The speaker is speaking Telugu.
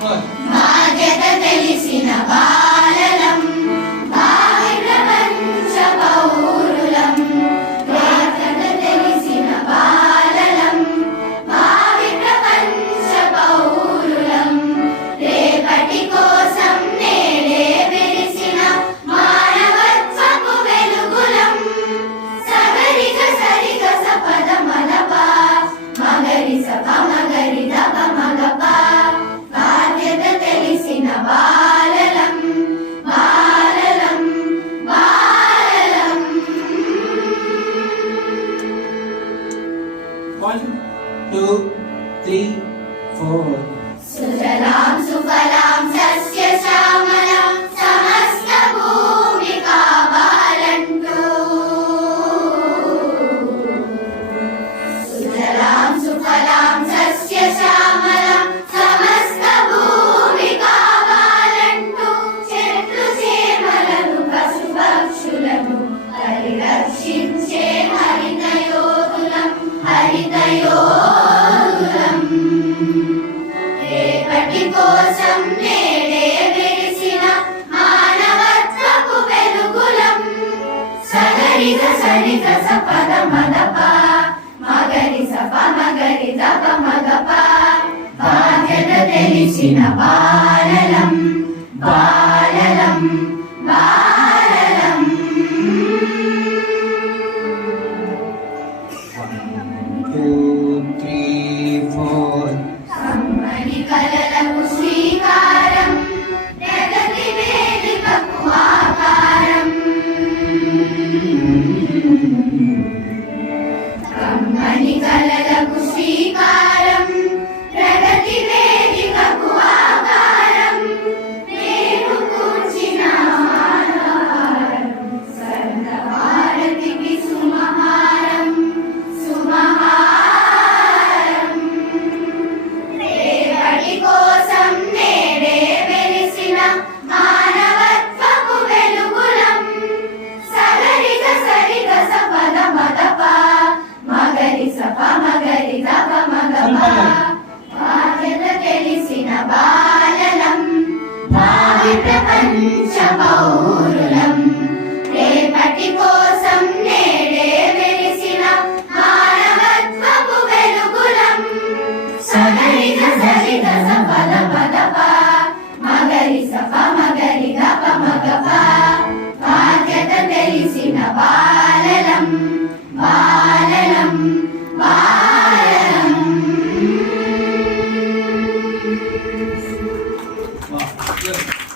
బాధ్యత తెలిసిన బాలలం భావి ప్రపంచ పౌరులం బాధ్యత తెలిసిన బాలలం భావి ప్రపంచ పౌరులం రేపటి కోసం నేడే వెలిసిన మానవత్వపు వెలుగులం సగరిగ సరిగ సపద మలప మగరి సప మగరి దప మగప బాధ్యత తెలిసిన బాలలం బాలలం బాలలం 1 2 3 4 సుజలాం సుఫలాం సస్య శ్యామలాం సమస్త భూమి కావాలంటూ సుజలాం సుఫలాం సస్య శ్యామలాం సమస్త భూమి కావాలంటూ చెట్లు చేమలను పశు పక్షులను పరిరక్షించే హరిత యోధులం హరిత యోధులం రేపటి కోసం నేడే వెలిసిన మానవత్వపు వెలుగులం సగరిగ సరిగ సపద మదప మగరి సప మగరి దప మగప బాధ్యత తెలిసిన బాలలం బాలలం బాలలం 2 3 4 కమ్మని కలలకు శ్రీకారం ప్రగతి వేదికకు ఆకారం కమ్మని కలలకు శ్రీకారం ప్రగతి వేదికకు ఆకారం నేను కూర్చిన ఆహారం సర్వ భారతికి సుమహారం సుమహారం రేపటి కోసం నేడే వెలిసిన మానవత్వపు వెలుగులం సగరిగ సరిగ సపద మదప మగరి సప మగరి దప మగప బాధ్యత తెలిసిన బాలలం భావి ప్రపంచ పౌరులం రేపటి కోసం నేడే వెలిసిన మానవత్వపు వెలుగులం సగరిగ సరిగ సపద మదప మగరి సప మగరి దప మగప బాధ్యత తెలిసిన బాలలం బాలలం బాలలం Wow.